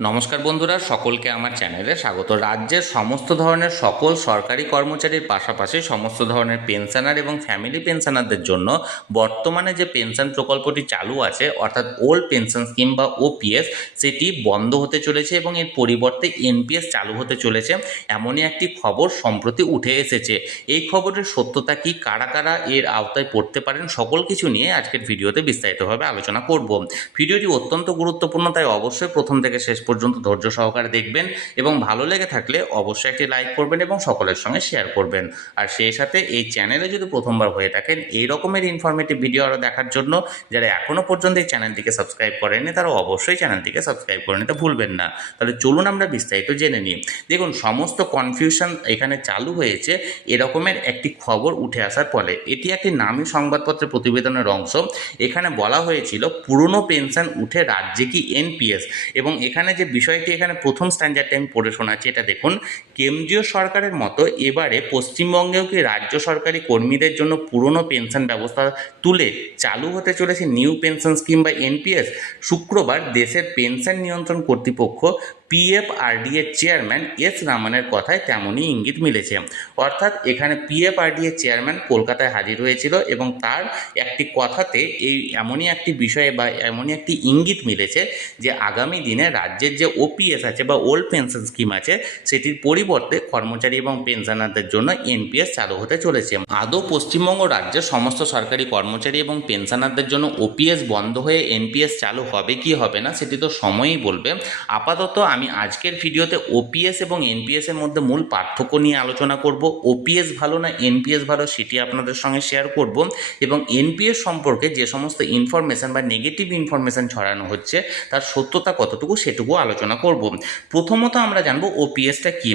নমস্কার বন্ধুরা, সকলকে আমার চ্যানেলে স্বাগত। রাজ্যের সমস্ত ধরনের সকল সরকারি কর্মচারীর পাশাপাশি সমস্ত ধরনের পেনশনার এবং ফ্যামিলি পেনশনারদের জন্য বর্তমানে যে পেনশন প্রকল্পটি চালু আছে, অর্থাৎ ওল্ড পেনশন স্কিম বা ওপিএস, সেটি বন্ধ হতে চলেছে এবং এর পরিবর্তে এনপিএস চালু হতে চলেছে। এমনই একটি খবর সম্প্রতি উঠে এসেছে। এই খবরের সত্যতা কি, কারা কারা এর আওতায় পড়তে পারেন, সকল কিছু নিয়ে আজকের ভিডিওতে বিস্তারিতভাবে আলোচনা করব। ভিডিওটি অত্যন্ত গুরুত্বপূর্ণ, তাই অবশ্যই প্রথম থেকে শেষ পর্যন্ত ধৈর্য সহকারে দেখবেন এবং ভালো লেগে থাকলে অবশ্যই একটি লাইক করবেন এবং সকলের সঙ্গে শেয়ার করবেন। আর সেই সাথে এই চ্যানেলে যদি প্রথমবার হয়ে থাকেন এই রকমের ইনফরমেটিভ ভিডিও আরও দেখার জন্য যারা এখনও পর্যন্ত এই চ্যানেলটিকে সাবস্ক্রাইব করেননি তারা অবশ্যই চ্যানেলটিকে সাবস্ক্রাইব করে নিতে ভুলবেন না। তাহলে চলুন আমরা বিস্তারিত জেনে নিই। দেখুন, সমস্ত কনফিউশন এখানে চালু হয়েছে এরকমের একটি খবর উঠে আসার ফলে। এটি একটি নামী সংবাদপত্রের প্রতিবেদনের অংশ। এখানে বলা হয়েছিল পুরনো পেনশন উঠে রাজ্যে কি এনপিএস, এবং এখানে যে বিষয়টি এখানে প্রথম স্ট্যান্ডার্ডে আমি পড়ে শোনাচ্ছি, এটা দেখুন। কেন্দ্রীয় সরকারের মতো এবারে পশ্চিমবঙ্গেও কি রাজ্য সরকারি কর্মীদের জন্য পুরনো পেনশন ব্যবস্থা তুলে চালু হতে চলেছে নিউ পেনশন স্কিম বা এনপিএস? শুক্রবার দেশের পেনশন নিয়ন্ত্রণ কর্তৃপক্ষ পিএফআরডি এর চেয়ারম্যান এস রামানের কথায় তেমনই ইঙ্গিত মিলেছে। অর্থাৎ এখানে পিএফআরডি এর চেয়ারম্যান কলকাতায় হাজির হয়েছিল এবং তার একটি কথাতে এই এমনই একটি বিষয়ে বা এমনই একটি ইঙ্গিত মিলেছে যে আগামী দিনে রাজ্যের যে ওপিএস আছে বা ওল্ড পেনশন স্কিম আছে, সেটির পরিবর্তে কর্মচারী এবং পেনশনারদের জন্য এনপিএস চালু হতে চলেছে। আদৌ পশ্চিমবঙ্গ রাজ্যের সমস্ত সরকারি কর্মচারী এবং পেনশনারদের জন্য ওপিএস বন্ধ হয়ে এনপিএস চালু হবে কি হবে না, সেটি তো সময়ই বলবে। আপাতত আমি আজকের ভিডিওতে ওপিএস এবং এনপিএস এর মধ্যে মূল পার্থক্য নিয়ে আলোচনা করব। ওপিএস ভালো না এনপিএস ভালো সেটি আপনাদের সঙ্গে শেয়ার করব, এবং এনপিএস সম্পর্কে যে সমস্ত ইনফরমেশন বা নেগেটিভ ইনফরমেশন ছড়ানো হচ্ছে তার সত্যতা কতটুকু সেটুকু আলোচনা করব। প্রথমত আমরা জানবো ওপিএসটা কি।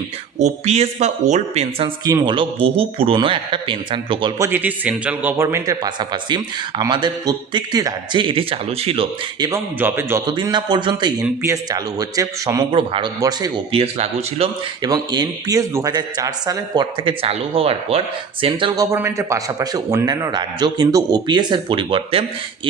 ওপিএস বা ওল্ড পেনশন স্কিম হলো বহু পুরনো একটা পেনশন প্রকল্প, যেটি সেন্ট্রাল গভর্নমেন্টের পাশাপাশি আমাদের প্রত্যেকটি রাজ্যে এটি চালু ছিল, এবং যতদিন না পর্যন্ত এনপিএস চালু হচ্ছে সমগ্র ভারতবর্ষে ওপিএস লাগু ছিল। এবং এনপিএস 2004 সালের পর থেকে চালু হওয়ার পর সেন্ট্রাল গভর্নমেন্টের পাশাপাশি অন্যান্য রাজ্যও কিন্তু ওপিএস এর পরিবর্তে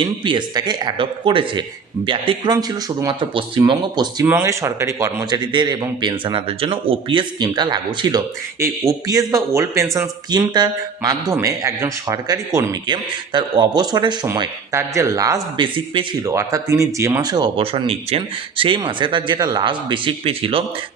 এনপিএসটাকে অ্যাডপ্ট করেছে। ব্যতিক্রম ছিল শুধুমাত্র পশ্চিমবঙ্গ। পশ্চিমবঙ্গের সরকারি কর্মচারীদের এবং পেনশনারদের জন্য ওপিএস স্কিমটা লাগু ছিল। এই ওপিএস বা ওল্ড পেনশন স্কিমটার মাধ্যমে একজন সরকারি কর্মীকে তার অবসরের সময় তার যে লাস্ট বেসিক পে ছিল, অর্থাৎ তিনি যে মাসে অবসর নিচ্ছেন সেই মাসে তার যেটা লাস্ট বেসিক পে ছিল,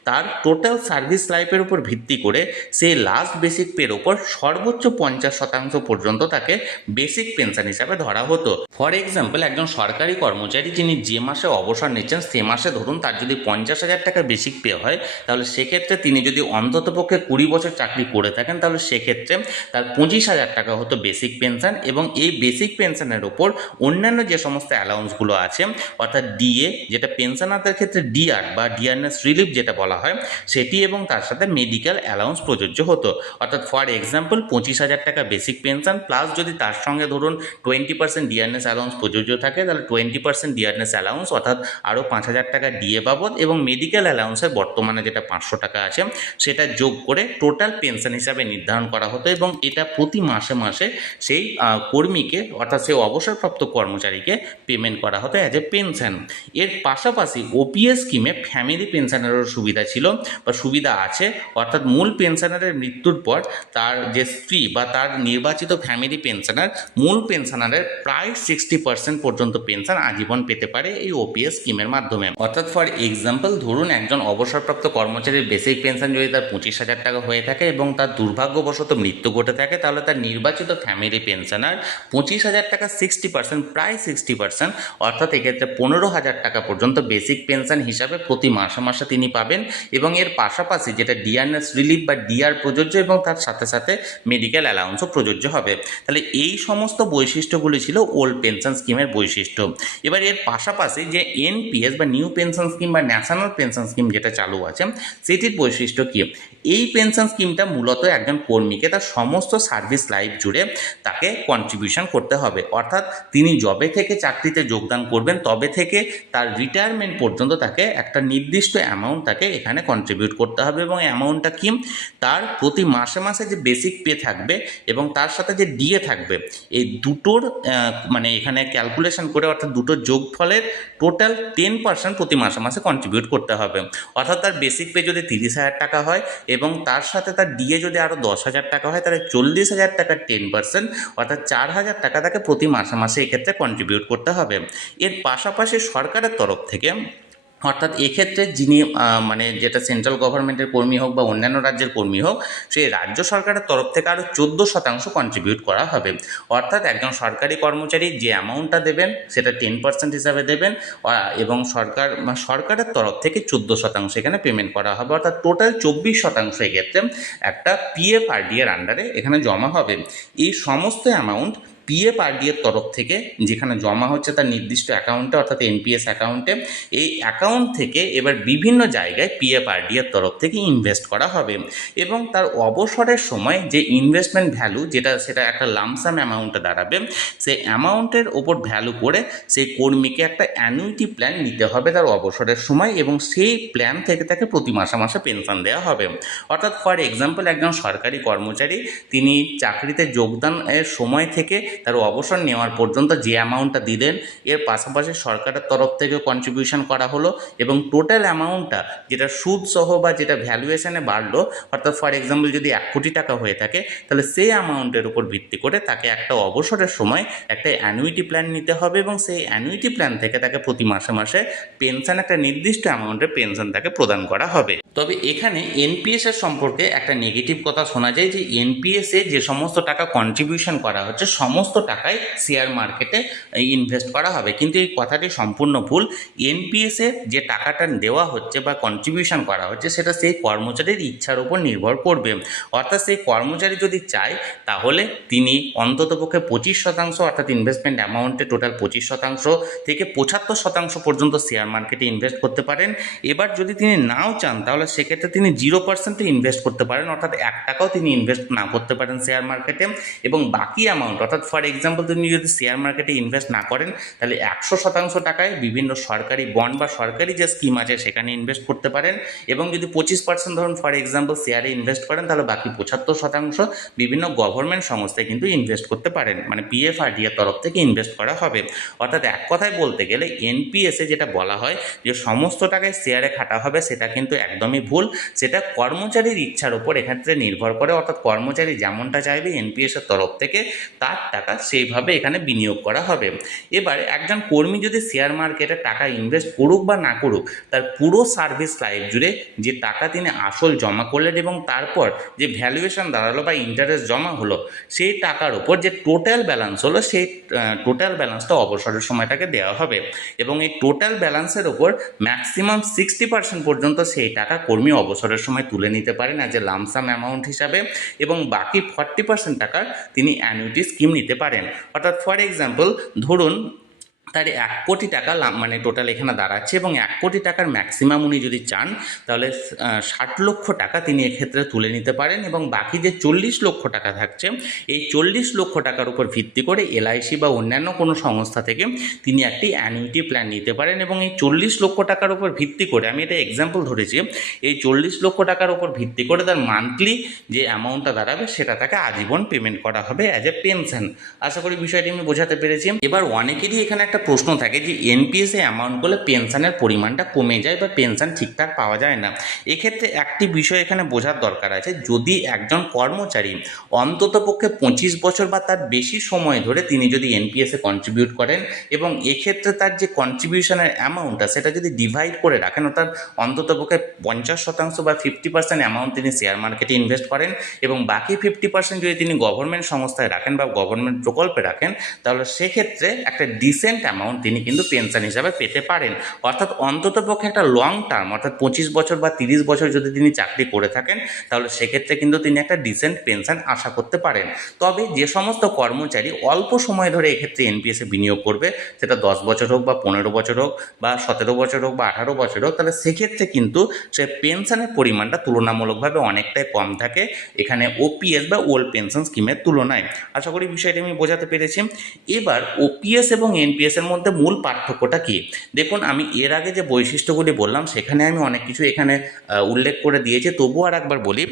তার টোটাল সার্ভিস লাইফের উপর ভিত্তি করে সেই লাস্ট বেসিক পের ওপর সর্বোচ্চ 50% পর্যন্ত তাকে বেসিক পেনশন হিসাবে ধরা হতো। ফর এক্সাম্পল, একজন সরকারি কর্মচারী যিনি যে মাসে অবসর নিচ্ছেন সে মাসে ধরুন তার যদি 50,000 টাকা বেসিক পে হয়, তাহলে সেক্ষেত্রে তিনি যদি অন্ততপক্ষে 20 বছর চাকরি করে থাকেন তাহলে সেক্ষেত্রে তার 25,000 টাকা হতো বেসিক পেনশন। এবং এই বেসিক পেনশনের ওপর অন্যান্য যে সমস্ত অ্যালাউন্সগুলো আছে, অর্থাৎ ডিএ, যেটা পেনশনারদের ক্ষেত্রে ডিআর বা ডিআরনেস রিলিফ যেটা বলা হয় সেটি, এবং তার সাথে মেডিকেল অ্যালাউন্স প্রযোজ্য হতো। অর্থাৎ ফর এক্সাম্পল 25,000 টাকা বেসিক পেনশন প্লাস যদি তার সঙ্গে ধরুন 20% ডিআরনেস অ্যালাউন্স প্রযোজ্য থাকে, তাহলে 20% ডিআরনেস অ্যালাউন্স, অর্থাৎ আরও 5,000 টাকা ডিএ বাবদ এবং মেডিকেল অ্যালাউন্সের বর্তমানে যেটা 500 টাকা আছে সেটা যোগ করে টোটাল পেনশন হিসাবে নির্ধারণ করা হতো, এবং এটা প্রতি মাসে মাসে সেই কর্মীকে, অর্থাৎ সেই অবসরপ্রাপ্ত কর্মচারীকে পেমেন্ট করা হতো অ্যাজ এ পেনশন। এর পাশাপাশি ওপিএস স্কিমে ফ্যামিলি পেনশনেরও সুবিধা ছিল বা সুবিধা আছে, অর্থাৎ মূল পেনশনারের মৃত্যুর পর তার যে স্ত্রী বা তার নির্বাচিত ফ্যামিলি পেনশনার মূল পেনশনারের প্রায় 60% পর্যন্ত পেনশন আজীবন পেতে পারে এই ওপিএস স্কিমের মাধ্যমে। অর্থাৎ ফর এক্সাম্পল, ধরুন একজন অবসরপ্রাপ্ত কর্মচারীর বেসিক পেনশন যদি তার 25,000 টাকা হয়ে থাকে এবং তার দুর্ভাগ্যবশত মৃত্যু ঘটে থাকে, তাহলে তার নির্বাচিত ফ্যামিলি পেনশনার 25,000 টাকা 60%, প্রায় 60%, অর্থাৎ এক্ষেত্রে 15,000 টাকা পর্যন্ত বেসিক পেনশন হিসাবে প্রতি মাসে মাসে তিনি পাবেন। এবং এর পাশাপাশি যেটা ডিআরনেস রিলিফ বা ডিআর প্রযোজ্য, এবং তার সাথে সাথে মেডিকেল অ্যালাউন্সও প্রযোজ্য হবে। তাহলে এই সমস্ত বৈশিষ্ট্যগুলি ছিল ওল্ড পেনশন স্কিমের বৈশিষ্ট্য। এবার এর পাশাপাশি যে এনপিএস বা নিউ পেনশন স্কিম বা ন্যাশনাল পেনশন স্কিম যেটা চালু আছে, সেটির বৈশিষ্ট্য কী? এই পেনশন স্কিমটা মূলত একজন কর্মীকে তার সমস্ত সার্ভিস লাইফ জুড়ে তাকে কন্ট্রিবিউশন করতে হবে, অর্থাৎ তিনি যবে থেকে চাকরিতে যোগদান করবেন তবে থেকে তার রিটায়ারমেন্ট পর্যন্ত তাকে একটা নির্দিষ্ট অ্যামাউন্ট তাকে এখানে কন্ট্রিবিউট করতে হবে। এবং অ্যামাউন্টটা কি? তার প্রতি মাসে মাসে যে বেসিক পে থাকবে এবং তার সাথে যে ডিএ থাকবে, এই দুটোর মানে এখানে ক্যালকুলেশন করে, অর্থাৎ দুটোর যোগফল যোগফলের টোটাল 10% প্রতি মাসে মাসে কন্ট্রিবিউট করতে হবে। অর্থাৎ তার বেসিক পে যদি 30,000 টাকা হয় এবং তার সাথে তার ডিএ যদি আরও 10,000 টাকা হয়, তাহলে 40,000 টাকার 10% অর্থাৎ 4,000 টাকা তাকে প্রতি মাসে মাসে এক্ষেত্রে কন্ট্রিবিউট করতে হবে। এর পাশাপাশি সরকারের তরফ থেকে, অর্থাৎ এক্ষেত্রে যিনি মানে যেটা সেন্ট্রাল গভর্নমেন্টের কর্মী হোক বা অন্যান্য রাজ্যের কর্মী হোক, সেই রাজ্য সরকারের তরফ থেকে আরও 14% কন্ট্রিবিউট করা হবে। অর্থাৎ একজন সরকারি কর্মচারী যে অ্যামাউন্টটা দেবেন সেটা 10% হিসাবে দেবেন এবং সরকারের তরফ থেকে 14% এখানে পেমেন্ট করা হবে। অর্থাৎ টোটাল 24% এক্ষেত্রে একটা পিএফআরডি এর আন্ডারে এখানে জমা হবে। এই সমস্ত অ্যামাউন্ট পিএফআরডি এর তরফ থেকে যেখানে জমা হচ্ছে তার নির্দিষ্ট অ্যাকাউন্টে, অর্থাৎ এনপিএস অ্যাকাউন্টে, এই অ্যাকাউন্ট থেকে এবার বিভিন্ন জায়গায় পিএফআরডি এর তরফ থেকে ইনভেস্ট করা হবে এবং তার অবসরের সময় যে ইনভেস্টমেন্ট ভ্যালু সেটা একটা লামসাম অ্যামাউন্টে দাঁড়াবে, সেই অ্যামাউন্টের ওপর ভ্যালু করে সেই কর্মীকে একটা অ্যানুইটি প্ল্যান নিতে হবে তার অবসরের সময় এবং সেই প্ল্যান থেকে তাকে প্রতি মাসে মাসে পেনশন দেওয়া হবে। অর্থাৎ ফর এক্সাম্পল একজন সরকারি কর্মচারী তিনি চাকরিতে যোগদানের সময় থেকে তার অবসর নেওয়ার পর্যন্ত যে অ্যামাউন্টটা দিলেন, এর পাশাপাশি সরকারের তরফ থেকে কন্ট্রিবিউশন করা হলো এবং টোটাল অ্যামাউন্টটা যেটা সুদ সহ বা যেটা ভ্যালুয়েশনে বাড়লো, অর্থাৎ ফর এক্সাম্পল যদি 1 কোটি টাকা হয়ে থাকে, তাহলে সেই অ্যামাউন্টের উপর ভিত্তি করে তাকে একটা অবসরের সময় একটা অ্যানুইটি প্ল্যান নিতে হবে এবং সেই অ্যানুইটি প্ল্যান থেকে তাকে প্রতি মাসে মাসে পেনশন একটা নির্দিষ্ট অ্যামাউন্টের পেনশন তাকে প্রদান করা হবে। তবে এখানে এনপিএস এর সম্পর্কে একটা নেগেটিভ কথা শোনা যায় যে এনপিএসে যে সমস্ত টাকা কন্ট্রিবিউশন করা হচ্ছে সমস্ত টাকাই শেয়ার মার্কেটে ইনভেস্ট করা হবে, কিন্তু এই কথাটি সম্পূর্ণ ভুল। এনপিএসে যে টাকাটা দেওয়া হচ্ছে বা কন্ট্রিবিউশন করা হচ্ছে সেটা সেই কর্মচারীর ইচ্ছার উপর নির্ভর করবে। অর্থাৎ সেই কর্মচারী যদি চায় তাহলে তিনি অন্ততপক্ষে 25% অর্থাৎ ইনভেস্টমেন্ট অ্যামাউন্টে টোটাল 25% থেকে 75% পর্যন্ত শেয়ার মার্কেটে ইনভেস্ট করতে পারেন। এবার যদি তিনি নাও চান তাহলে সেক্ষেত্রে তিনি 0% ইনভেস্ট করতে পারেন, অর্থাৎ 1 টাকাও তিনি ইনভেস্ট না করতে পারেন শেয়ার মার্কেটে এবং বাকি অ্যামাউন্ট, অর্থাৎ ফর এক্সাম্পল তিনি যদি শেয়ার মার্কেটে ইনভেস্ট না করেন তাহলে 100% টাকায় বিভিন্ন সরকারি বন্ড বা সরকারি যে স্কিম আছে সেখানে ইনভেস্ট করতে পারেন এবং যদি 25% ধরুন ফর এক্সাম্পল শেয়ারে ইনভেস্ট করেন তাহলে বাকি 75% বিভিন্ন গভর্নমেন্ট সংস্থায় কিন্তু ইনভেস্ট করতে পারেন, মানে পিএফআরডি এর তরফ থেকে ইনভেস্ট করা হবে। অর্থাৎ এক কথায় বলতে গেলে এনপিএসে যেটা বলা হয় যে সমস্ত টাকায় শেয়ারে খাটা হবে সেটা কিন্তু একদমই ভুল। সেটা কর্মচারীর ইচ্ছার উপর এক্ষেত্রে নির্ভর করে, অর্থাৎ কর্মচারী যেমনটা চাইবে এনপিএস এর তরফ থেকে তার টাকা সেইভাবে এখানে বিনিয়োগ করা হবে। এবার একজন কর্মী যদি শেয়ার মার্কেটে টাকা ইনভেস্ট করুক বা না করুক, তার পুরো সার্ভিস লাইফ জুড়ে যে টাকা তিনি আসল জমা করলেন এবং তারপর যে ভ্যালুয়েশন দাঁড়ালো বা ইন্টারেস্ট জমা হলো, সেই টাকার উপর যে টোটাল ব্যালেন্স হলো সেই টোটাল ব্যালেন্সটা অবসরের সময়টাকে দেওয়া হবে এবং এই টোটাল ব্যালেন্সের ওপর ম্যাক্সিমাম 60% পর্যন্ত সেই টাকা কর্মী অবসরের সময় তুলে নিতে পারেন অ্যাজ এ লামসাম অ্যামাউন্ট হিসাবে এবং বাকি 40% টাকার তিনি অ্যানুইটি স্কিম নিতে পারেন। অর্থাৎ ফর এক্সাম্পল ধরুন তার 1 কোটি টাকা মানে টোটাল এখানে দাঁড়াচ্ছে এবং 1 কোটি টাকার ম্যাক্সিমাম উনি যদি চান তাহলে 60 লক্ষ টাকা তিনি এক্ষেত্রে তুলে নিতে পারেন এবং বাকি যে 40 লক্ষ টাকা থাকছে এই 40 লক্ষ টাকার উপর ভিত্তি করে এলআইসি বা অন্যান্য কোনো সংস্থা থেকে তিনি একটি অ্যানুইটি প্ল্যান নিতে পারেন এবং এই 40 লক্ষ টাকার উপর ভিত্তি করে, আমি এটা এক্সাম্পল ধরেছি, এই 40 লক্ষ টাকার উপর ভিত্তি করে তার মান্থলি যে অ্যামাউন্টটা দাঁড়াবে সেটা তাকে আজীবন পেমেন্ট করা হবে অ্যাজ এ পেনশন। আশা করি বিষয়টি আমি বোঝাতে পেরেছি। এবার অনেকেরই এখানে একটা প্রশ্ন থাকে যে এনপিএসে অ্যামাউন্ট করলে পেনশনের পরিমাণটা কমে যায় বা পেনশন ঠিকঠাক পাওয়া যায় না। এক্ষেত্রে একটি বিষয় এখানে বোঝার দরকার আছে, যদি একজন কর্মচারী অন্ততপক্ষে 25 বছর বা তার বেশি সময় ধরে তিনি যদি এনপিএসে কন্ট্রিবিউট করেন এবং এক্ষেত্রে তার যে কন্ট্রিবিউশনের অ্যামাউন্টটা সেটা যদি ডিভাইড করে রাখেন, অর্থাৎ অন্ততপক্ষে 50% বা 50% অ্যামাউন্ট তিনি শেয়ার মার্কেটে ইনভেস্ট করেন এবং বাকি 50% যদি তিনি গভর্নমেন্ট সংস্থায় রাখেন বা গভর্নমেন্ট প্রকল্পে রাখেন, তাহলে সেক্ষেত্রে একটা ডিসেন্ট অ্যামাউন্ট তিনি কিন্তু পেনশন হিসাবে পেতে পারেন। অর্থাৎ অন্ততপক্ষে একটা লং টার্ম, অর্থাৎ 25 বছর বা 30 বছর যদি তিনি চাকরি করে থাকেন তাহলে সেক্ষেত্রে কিন্তু তিনি একটা ডিসেন্ট পেনশন আশা করতে পারেন। তবে যে সমস্ত কর্মচারী অল্প সময় ধরে এক্ষেত্রে এনপিএসে বিনিয়োগ করবে, সেটা 10 বছর হোক বা 15 বছর হোক বা 17 বছর হোক বা 18 বছর হোক, তাহলে সেক্ষেত্রে কিন্তু সে পেনশনের পরিমাণটা তুলনামূলকভাবে অনেকটাই কম থাকে এখানে ওপিএস বা ওল্ড পেনশন স্কিমের তুলনায়। আশা করি বিষয়টি আমি বোঝাতে পেরেছি। এবার ওপিএস এবং এনপিএস এর মধ্যে মূল পার্থক্যটা কি? দেখুন, আমি এর আগে যে বৈশিষ্ট্যগুলি বললাম সেখানে আমি অনেক কিছু এখানে উল্লেখ করে দিয়েছি, তবুও আর একবার বলি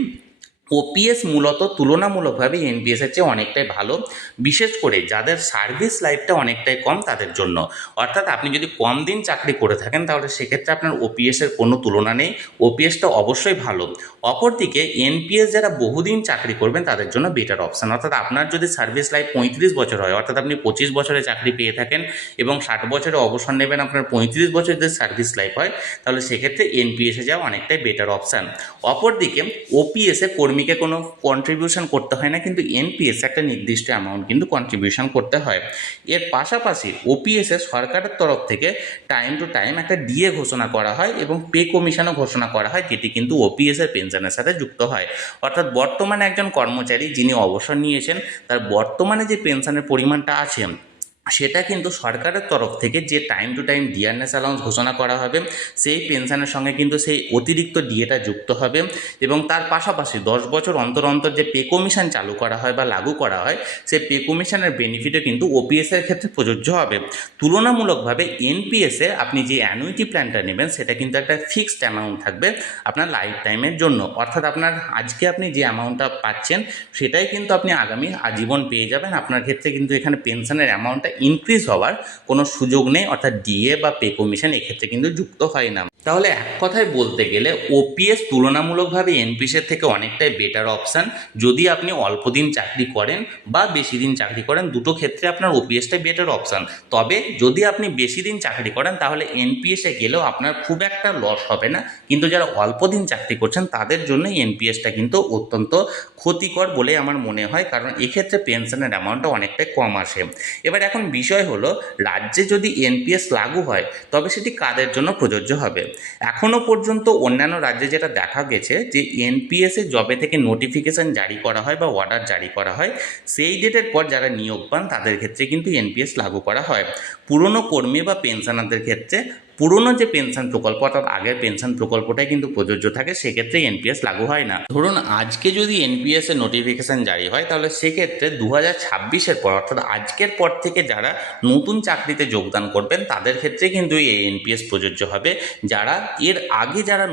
ওপিএস মূলত তুলনামূলকভাবে এনপিএসের চেয়ে অনেকটাই ভালো, বিশেষ করে যাদের সার্ভিস লাইফটা অনেকটাই কম তাদের জন্য। অর্থাৎ আপনি যদি কম দিন চাকরি করে থাকেন তাহলে সেক্ষেত্রে আপনার ওপিএসের কোনো তুলনা নেই, ওপিএসটা অবশ্যই ভালো। অপরদিকে এনপিএস যারা বহুদিন চাকরি করবেন তাদের জন্য বেটার অপশান। অর্থাৎ আপনার যদি সার্ভিস লাইফ 35 বছর হয়, অর্থাৎ আপনি 25 বছরে চাকরি পেয়ে থাকেন এবং 60 বছরে অবসর নেবেন, আপনার 35 বছর যদি সার্ভিস লাইফ হয়, তাহলে সেক্ষেত্রে এনপিএসে যাওয়া অনেকটাই বেটার অপশান। অপরদিকে ওপিএসে কর্মীকে কোনো কন্ট্রিবিউশন করতে হয় না, কিন্তু এনপিএসে একটা নির্দিষ্ট অ্যামাউন্ট কিন্তু কন্ট্রিবিউশন করতে হয়। এর পাশাপাশি ওপিএসে সরকারের তরফ থেকে টাইম টু টাইম একটা ডিএ ঘোষণা করা হয় এবং পে কমিশনও ঘোষণা করা হয়, যেটি কিন্তু ওপিএসের পেনশনের সাথে যুক্ত হয়। অর্থাৎ বর্তমানে একজন কর্মচারী যিনি অবসর নিয়েছেন তার বর্তমানে যে পেনশনের পরিমাণটা আছে সেটা কিন্তু সরকারের তরফ থেকে যে time to time dearness allowance ঘোষণা করা হবে সেই পেনশনের সঙ্গে কিন্তু সেই অতিরিক্ত ডিএটা যুক্ত হবে এবং তার পাশাপাশি 10 বছর অন্তর অন্তর যে পে কমিশন চালু করা হয় বা লাগু করা হয় সেই পে কমিশনের বেনিফিটও কিন্তু ওপিএসের ক্ষেত্রে প্রযোজ্য হবে। তুলনামূলকভাবে এনপিএসে আপনি যে অ্যানুইটি প্ল্যানটা নেবেন সেটা কিন্তু একটা ফিক্সড অ্যামাউন্ট থাকবে আপনার লাইফ টাইমের জন্য। অর্থাৎ আপনার আজকে আপনি যে অ্যামাউন্টটা পাচ্ছেন সেটাই কিন্তু আপনি আগামী আজীবন পেয়ে যাবেন। আপনার ক্ষেত্রে কিন্তু এখানে পেনশনের অ্যামাউন্টটা ইনক্রিজ হওয়ার কোনো সুযোগ নেই, অর্থাৎ ডিএ বা পে কমিশন এক্ষেত্রে কিন্তু যুক্ত হয় না। তাহলে এক কথায় বলতে গেলে ওপিএস তুলনামূলকভাবে এনপিএসের থেকে অনেকটাই বেটার অপশান। যদি আপনি অল্প দিন চাকরি করেন বা বেশি দিন চাকরি করেন, দুটো ক্ষেত্রে আপনার ওপিএসটাই বেটার অপশান। তবে যদি আপনি বেশি দিন চাকরি করেন তাহলে এনপিএসে গেলেও আপনার খুব একটা লস হবে না, কিন্তু যারা অল্প দিন চাকরি করছেন তাদের জন্য এনপিএসটা কিন্তু অত্যন্ত ক্ষতিকর বলে আমার মনে হয়, কারণ এক্ষেত্রে পেনশনের অ্যামাউন্টটা অনেকটাই কম আসে। এবার এখন বিষয় হলো রাজ্যে যদি এনপিএস লাগু হয় তবে সেটি কাদের জন্য প্রযোজ্য হবে। এখনও পর্যন্ত অন্যান্য রাজ্যে যেটা দেখা গেছে যে এনপিএসে জবে থেকে নোটিফিকেশান জারি করা হয় বা অর্ডার জারি করা হয় সেই ডেটের পর যারা নিয়োগ পান তাদের ক্ষেত্রে কিন্তু এনপিএস লাগু করা হয়। পুরনো কর্মী বা পেনশনারদের ক্ষেত্রে পুরনো যে পেনশন প্রকল্প অর্থাৎ আগের পেনশন প্রকল্পটাই কিন্তু প্রযোজ্য থাকে, সেক্ষেত্রে এনপিএস লাগু হয় না। ধরুন আজকে যদি এনপিএসের নোটিফিকেশান জারি হয় তাহলে সেক্ষেত্রে 2026-এর পর অর্থাৎ আজকের পর থেকে যারা নতুন চাকরিতে যোগদান করবেন তাদের ক্ষেত্রে কিন্তু এই এনপিএস প্রযোজ্য হবে। যারা এর আগে যারা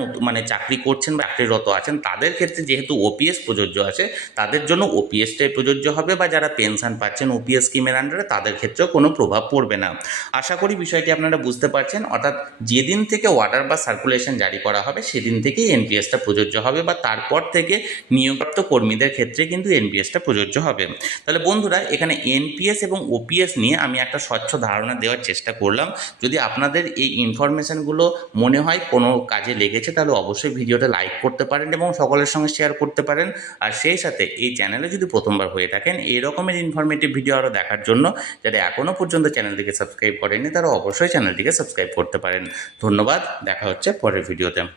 চাকরি করছেন বা চাকরিরত আছেন তাদের ক্ষেত্রে যেহেতু ওপিএস প্রযোজ্য আছে তাদের জন্য ওপিএসটাই প্রযোজ্য হবে, বা যারা পেনশন পাচ্ছেন ওপিএস স্কিমের আন্ডারে তাদের ক্ষেত্রেও কোনো প্রভাব পড়বে না। আশা করি বিষয়টি আপনারা বুঝতে পারছেন। অর্থাৎ যেদিন থেকে অর্ডার বা সার্কুলেশন জারি করা হবে সেদিন থেকেই এনপিএসটা প্রযোজ্য হবে, বা তারপর থেকে নিয়োগপ্রাপ্ত কর্মীদের ক্ষেত্রে কিন্তু এনপিএসটা প্রযোজ্য হবে। তাহলে বন্ধুরা এখানে এনপিএস এবং ওপিএস নিয়ে আমি একটা স্বচ্ছ ধারণা দেওয়ার চেষ্টা করলাম। যদি আপনাদের এই ইনফরমেশানগুলো মনে হয় কোনো কাজে লেগেছে তাহলে অবশ্যই ভিডিওটা লাইক করতে পারেন এবং সকলের সঙ্গে শেয়ার করতে পারেন। আর সেই সাথে এই চ্যানেলে যদি প্রথমবার হয়ে থাকেন এই রকমের ইনফরমেটিভ ভিডিও আরও দেখার জন্য যারা এখনও পর্যন্ত চ্যানেলটিকে সাবস্ক্রাইব করেনি তারা অবশ্যই চ্যানেলটিকে সাবস্ক্রাইব করতে পারেন। ধন্যবাদ, দেখা হচ্ছে পরের ভিডিওতে।